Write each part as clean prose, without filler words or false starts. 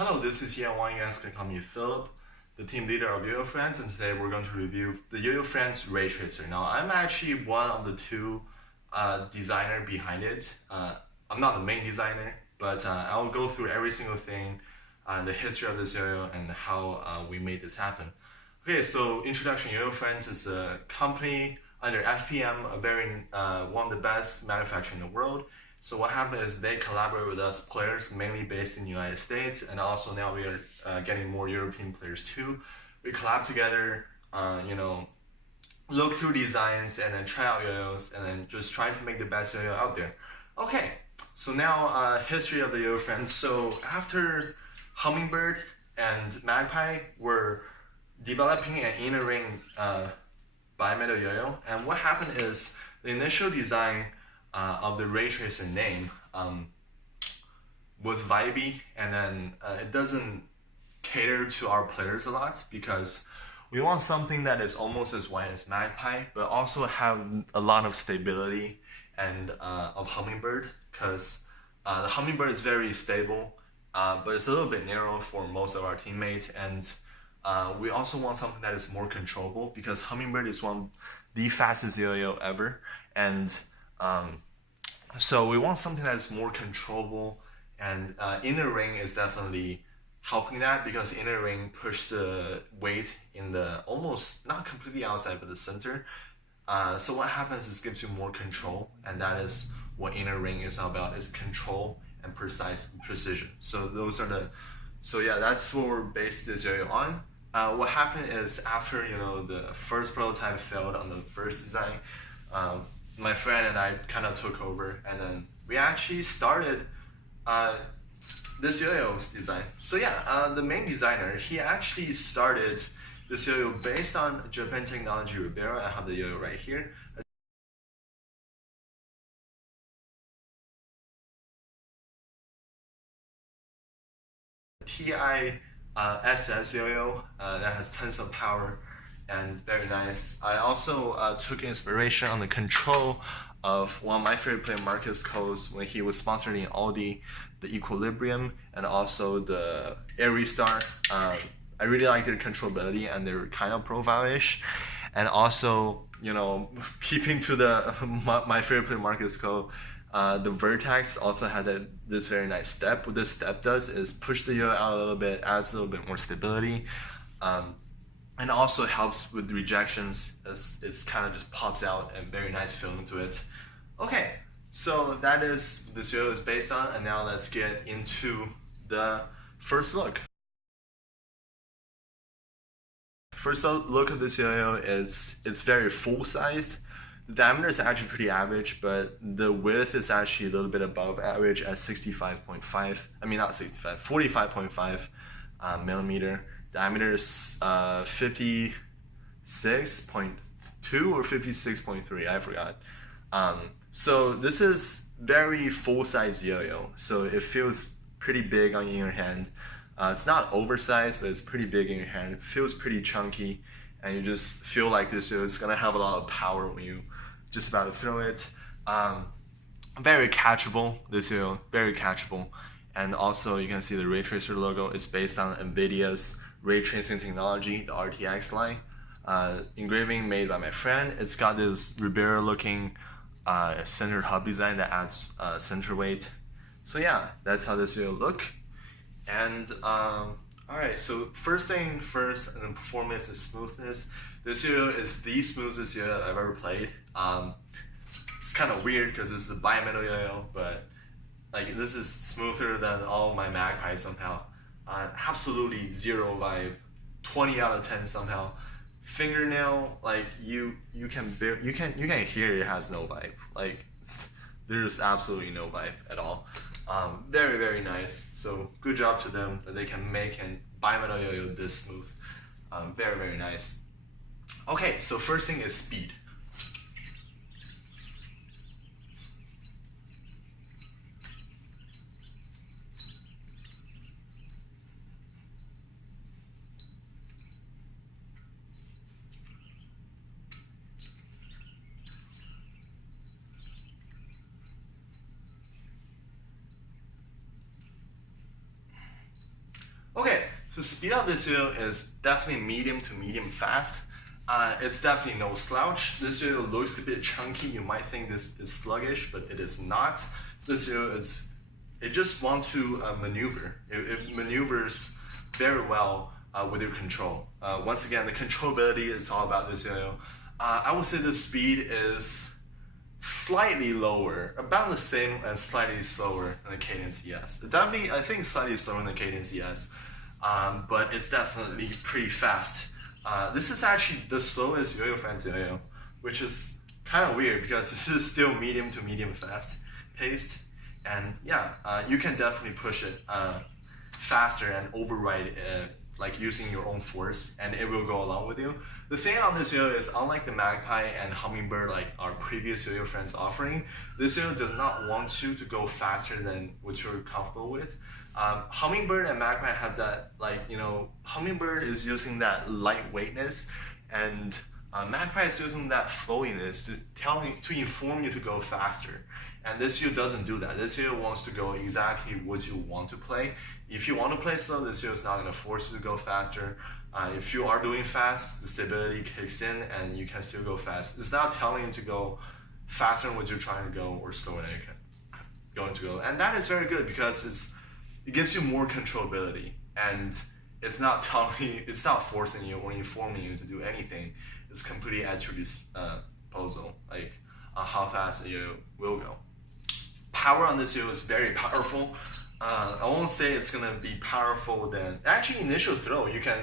Hello, this is Yan Wang. You guys can call me Philip, the team leader of Yoyofriends, and today we're going to review the Yoyofriends Raytracer. Now, I'm actually one of the two designer behind it. I'm not the main designer, but I'll go through every single thing, the history of this yo-yo, and how we made this happen. Okay, so introduction. Yoyofriends is a company under FPM, a very one of the best manufacturers in the world. So what happened is they collaborate with us players, mainly based in the United States, and also now we are getting more European players too. We collab together, look through designs and then try out yo-yos and then just trying to make the best yo-yo out there. Okay, so now history of the Yoyofriends. So after Hummingbird and Magpie were developing an inner ring bimetal yo-yo, and what happened is the initial design of the Raytracer name was vibey, and then it doesn't cater to our players a lot because we want something that is almost as wide as Magpie, but also have a lot of stability and of Hummingbird, because the Hummingbird is very stable, but it's a little bit narrow for most of our teammates, and we also want something that is more controllable because Hummingbird is one of the fastest yo-yo ever, and so we want something that is more controllable, and inner ring is definitely helping that because inner ring push the weight in the almost not completely outside but the center. So what happens is gives you more control, and that is what inner ring is all about, is control and precision. So those are that's what we're based this yo-yo on. What happened is after the first prototype failed on the first design, my friend and I kind of took over, and then we actually started this yo-yo's design. So yeah, the main designer, he actually started this yo-yo based on Japan Technology Ribeiro. I have the yo-yo right here. TI SS yo-yo that has tons of power and very nice. I also took inspiration on the control of one of my favorite player, Marcus Coles, when he was sponsoring Aldi, the Equilibrium, and also the Airy Star. I really like their controllability and their kind of profile-ish. And also, keeping to the my favorite player, Marcus Cole, the Vertex also had this very nice step. What this step does is push the yo out a little bit, adds a little bit more stability, and also helps with rejections as it kind of just pops out and very nice feeling to it. Okay, so that is what this yo is based on, and now let's get into the first look. First look of this yo-yo is it's very full-sized. The diameter is actually pretty average, but the width is actually a little bit above average at 65.5. I mean, not 65, 45.5 millimeter. Diameter is 56.2 or 56.3, I forgot. So this is very full-size yo-yo, so it feels pretty big on your hand. It's not oversized, but it's pretty big in your hand. It feels pretty chunky, and you just feel like this is gonna have a lot of power when you just about to throw it. Very catchable, this yo, very catchable. And also you can see the Raytracer logo is based on NVIDIA's ray tracing technology, the RTX line. Engraving made by my friend. It's got this Ribeiro looking center hub design that adds center weight. So yeah, that's how this will look. And alright, so first thing first, and then performance and smoothness. This yo is the smoothest yo I've ever played. It's kind of weird because this is a bimetal yo, but like this is smoother than all my Magpies somehow. Absolutely zero vibe, 20 out of 10 somehow. Fingernail, like you can hear it has no vibe. Like there's absolutely no vibe at all. Very, very nice. So good job to them that they can make a bimetal yo-yo this smooth. Very, very nice. Okay, so first thing is speed. To speed up this yo-yo is definitely medium to medium fast. It's definitely no slouch. This yo-yo looks a bit chunky. You might think this is sluggish, but it is not. This yo-yo is, it just wants to maneuver. It maneuvers very well with your control. Once again, the controllability is all about this yo-yo. I would say the speed is slightly lower, about the same and slightly slower than the Cadence ES. Definitely, I think slightly slower than the Cadence ES, but it's definitely pretty fast. This is actually the slowest Yoyofriends yo-yo, which is kind of weird because this is still medium to medium fast paced, and yeah, you can definitely push it faster and override it, like using your own force, and it will go along with you. The thing on this yo-yo is, unlike the Magpie and Hummingbird, like our previous Yoyofriends offering, this yo-yo does not want you to go faster than what you're comfortable with. Hummingbird and Magpie have that, like, you know, Hummingbird is using that lightweightness, and Magpie is using that flowiness to inform you to go faster. And this yo doesn't do that. This yo wants to go exactly what you want to play. If you want to play slow, this yo is not going to force you to go faster. If you are doing fast, the stability kicks in and you can still go fast. It's not telling you to go faster than what you're trying to go or slower than you're going to go. And that is very good because it gives you more controllability, and it's not telling you, it's not forcing you or informing you to do anything. It's completely at your disposal, like how fast you will go. Power on this yo is very powerful. I won't say it's gonna be powerful than actually initial throw. You can,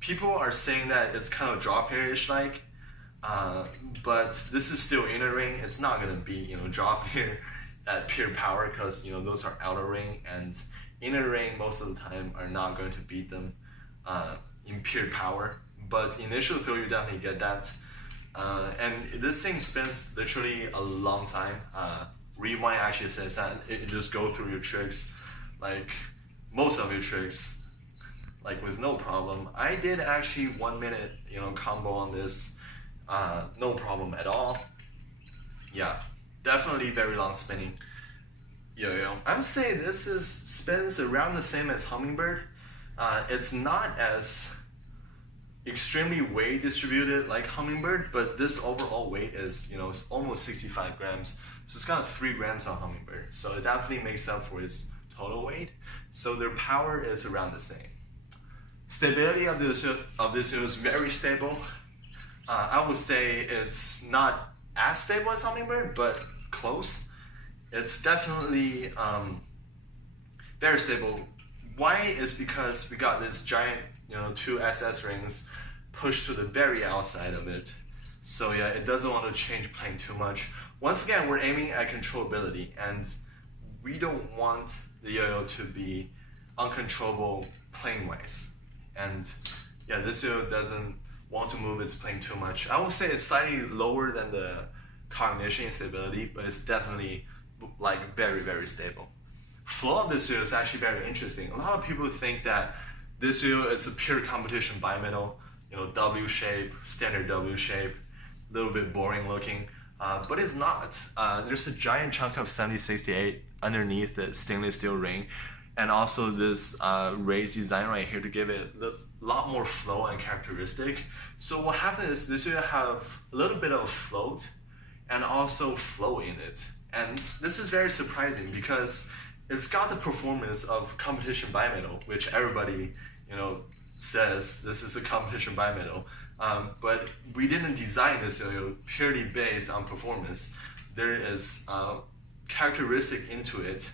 people are saying that it's kind of drop here-ish like, but this is still inner ring. It's not gonna be, you know, drop here at pure power, because, you know, those are outer ring, and inner ring most of the time are not going to beat them in pure power. But initial throw, you definitely get that. And this thing spins literally a long time. Rewind actually says that it just go through your tricks, like most of your tricks, like with no problem. I did actually 1 minute, you know, combo on this, no problem at all. Yeah, definitely very long spinning yo-yo. I would say this spins around the same as Hummingbird. It's not as extremely weight distributed like Hummingbird, but this overall weight is, you know, it's almost 65 grams. So it's got 3 grams on Hummingbird. So it definitely makes up for its total weight. So their power is around the same. Stability of this is very stable. I would say it's not as stable as Hummingbird, but close. It's definitely very stable. Why is because we got this giant, you know, 2 SS rings pushed to the very outside of it. So yeah, it doesn't want to change plane too much. Once again, we're aiming at controllability, and we don't want the yo-yo to be uncontrollable plane-wise. And yeah, this yo-yo doesn't want to move its plane too much. I would say it's slightly lower than the cognition and stability, but it's definitely like very, very stable. Flow of this yo-yo is actually very interesting. A lot of people think that this yo-yo is a pure competition bimetal, you know, W shape, standard W shape, a little bit boring looking. But it's not. There's a giant chunk of 7068 underneath the stainless steel ring, and also this raised design right here to give it a lot more flow and characteristic. So what happens is this will have a little bit of float and also flow in it. And this is very surprising because it's got the performance of competition bimetal, which everybody, you know, says this is a competition bimetal. But we didn't design this yo-yo purely based on performance. There is characteristic into it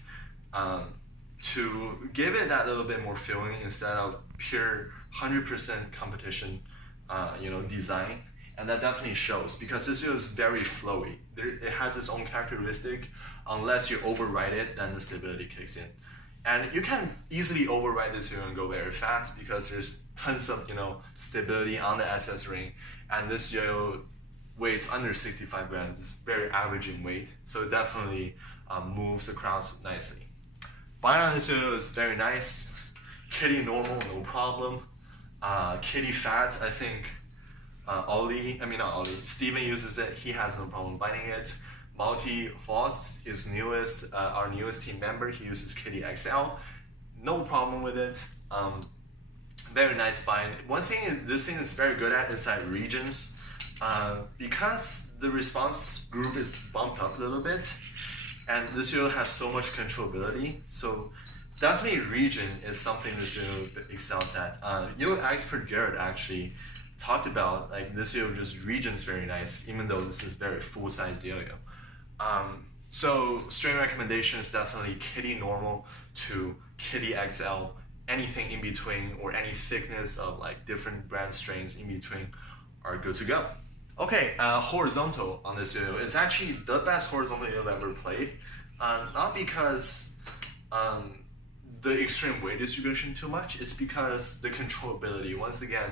to give it that little bit more feeling instead of pure 100% competition, you know, design. And that definitely shows because this yo-yo is very flowy. It has its own characteristic. Unless you override it, then the stability kicks in. And you can easily override this yo-yo and go very fast because there's tons of, you know, stability on the SS ring, and this yo-yo weighs under 65 grams. It's very average in weight, so it definitely moves across nicely. Bind on this yo-yo is very nice. Kitty normal, no problem. Kitty fat, I think Steven uses it. He has no problem binding it. Multi Voss, his newest, our newest team member, he uses Kitty XL. No problem with it. Very nice spine. One thing this thing is very good at is at regions. Because the response group is bumped up a little bit, and this Yo-Yo has so much controllability, so definitely region is something this Yo-Yo excels at. Yo-Yo expert Garrett actually talked about like this Yo-Yo just regions very nice, even though this is very full-sized Yo-Yo. So string recommendation is definitely Kitty normal to Kitty XL. Anything in between or any thickness of like different brand strings in between are good to go. Okay, horizontal on this Yo-Yo. It's actually the best horizontal Yo-Yo I've ever played. Not because the extreme weight distribution too much, it's because the controllability. Once again,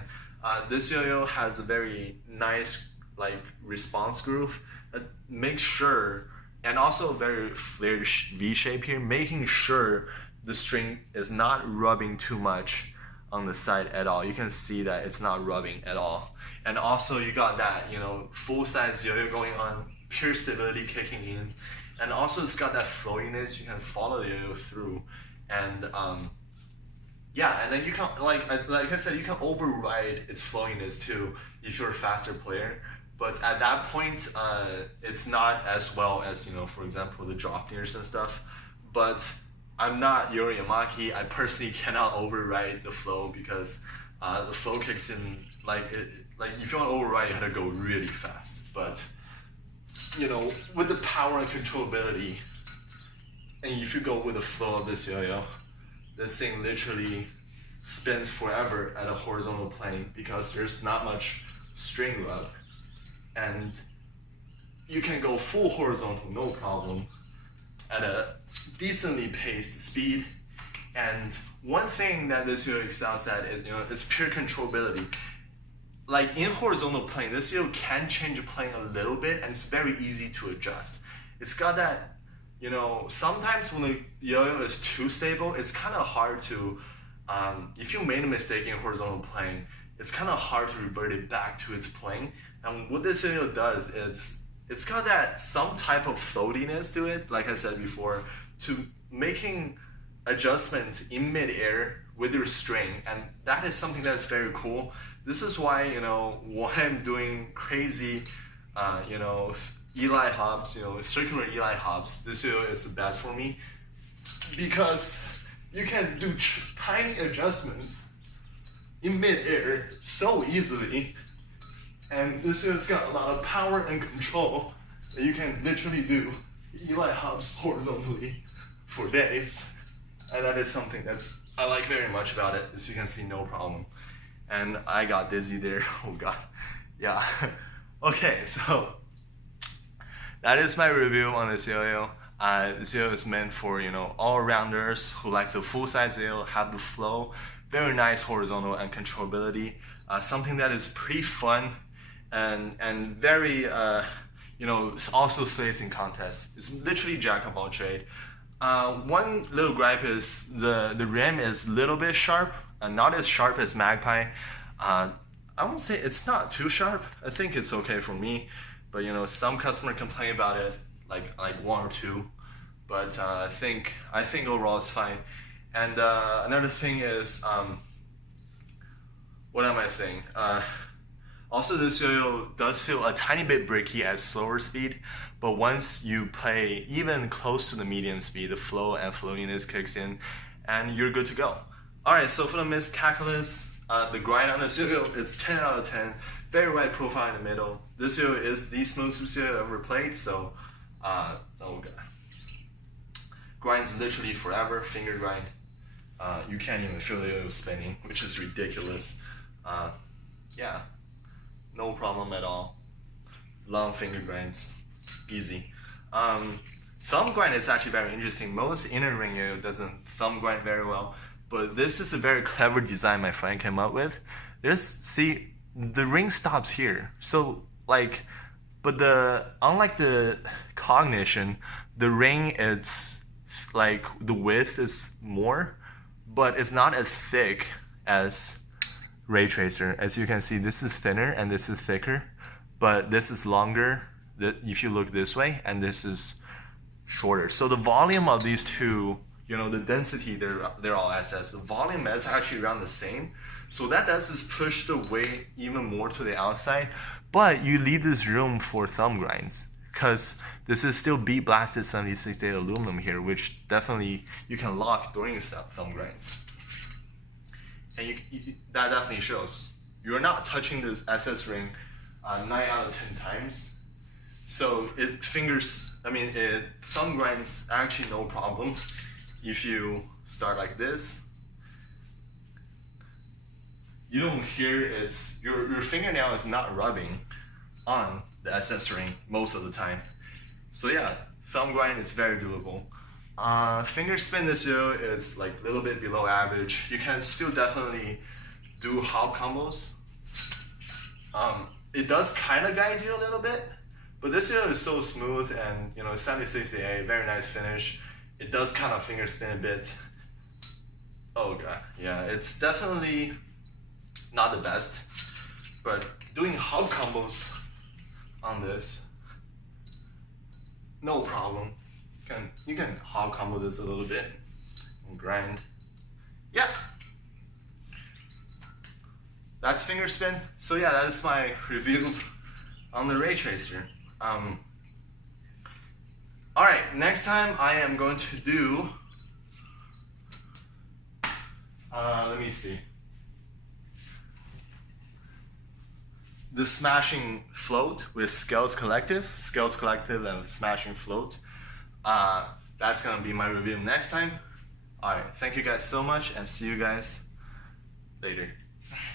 this Yo-Yo has a very nice like response groove that makes sure, and also a very flared V shape here, making sure the string is not rubbing too much on the side at all. You can see that it's not rubbing at all. And also you got that, you know, full-size Yo-Yo going on, pure stability kicking in. And also it's got that flowiness, you can follow the Yo-Yo through. And yeah, and then you can, like I said, you can override its flowiness too if you're a faster player. But at that point, it's not as well as, you know, for example, the drop nears and stuff. But I'm not Yuri Yamaki. I personally cannot override the flow because the flow kicks in, like if you want to override, you have to go really fast. But, you know, with the power and controllability, and if you go with the flow of this Yo-Yo, this thing literally spins forever at a horizontal plane because there's not much string rub. And you can go full horizontal, no problem, at a decently paced speed. And one thing that this Yo-Yo excels at is, you know, it's pure controllability. Like in horizontal plane, this Yo-Yo can change the plane a little bit, and it's very easy to adjust. It's got that, you know, sometimes when the Yo-Yo is too stable, it's kind of hard to, if you made a mistake in horizontal plane, it's kind of hard to revert it back to its plane. And what this Yo-Yo does is, it's got that some type of floatiness to it, like I said before, to making adjustment in mid-air with your string, and that is something that's very cool. This is why, you know, why I'm doing crazy, you know, Eli hops, you know, circular Eli hops. This Yo-Yo is the best for me because you can do tiny adjustments in mid-air so easily. And this Yo-Yo's got a lot of power and control that you can literally do Eli hops horizontally for days. And that is something that's I like very much about it, as you can see, no problem. And I got dizzy there, oh god, yeah. Okay, so that is my review on this Yo-Yo. This Yo-Yo is meant for, you know, all-rounders who likes a full-size Yo-Yo, have the flow, very nice horizontal and controllability, something that is pretty fun and very, you know, also slays in contests. It's literally jack of all trade. One little gripe is the rim is a little bit sharp, not as sharp as Magpie. I won't say it's not too sharp. I think it's okay for me, but you know, some customer complain about it, like one or two. But I think overall it's fine. And another thing is, what am I saying? Also, this Yo-Yo does feel a tiny bit bricky at slower speed, but once you play even close to the medium speed, the flow and flowiness kicks in, and you're good to go. Alright, so for the missed calculus, the grind on this Yo-Yo is 10 out of 10. Very wide profile in the middle. This Yo-Yo is the smoothest Yo-Yo I've ever played, so, oh god. Grinds literally forever, finger grind. You can't even feel the Yo-Yo spinning, which is ridiculous. Yeah. No problem at all. Long finger grinds, easy. Thumb grind is actually very interesting. Most inner ring Yo-Yo doesn't thumb grind very well, but this is a very clever design my friend came up with. See, the ring stops here. So like, but unlike the Cognition, the ring it's like the width is more, but it's not as thick as Raytracer. As you can see, this is thinner and this is thicker, but this is longer if you look this way, and this is shorter. So the volume of these two you know, the density, they're all SS. The volume is actually around the same. So what that does is push the weight even more to the outside, but you leave this room for thumb grinds, because this is still bead blasted 76-day aluminum here, which definitely you can lock during thumb grinds. And that definitely shows. You're not touching this SS ring 9 out of 10 times. So thumb grinds actually no problem if you start like this. You don't hear your fingernail is not rubbing on the SS ring most of the time. So yeah, thumb grind is very doable. Finger spin this yo is like a little bit below average. You can still definitely do hop combos. It does kind of guide you a little bit, but this yo is so smooth and, you know, 76A, very nice finish. It does kind of finger spin a bit. Oh god, yeah, it's definitely not the best, but doing hop combos on this, no problem. You can hop combo this a little bit and grind. Yeah, that's finger spin. So yeah, that is my review on the Raytracer. All right, next time I am going to do, let me see, the Smashing Float with Scales Collective and Smashing Float. That's gonna be my review next time. All right, thank you guys so much, and see you guys later.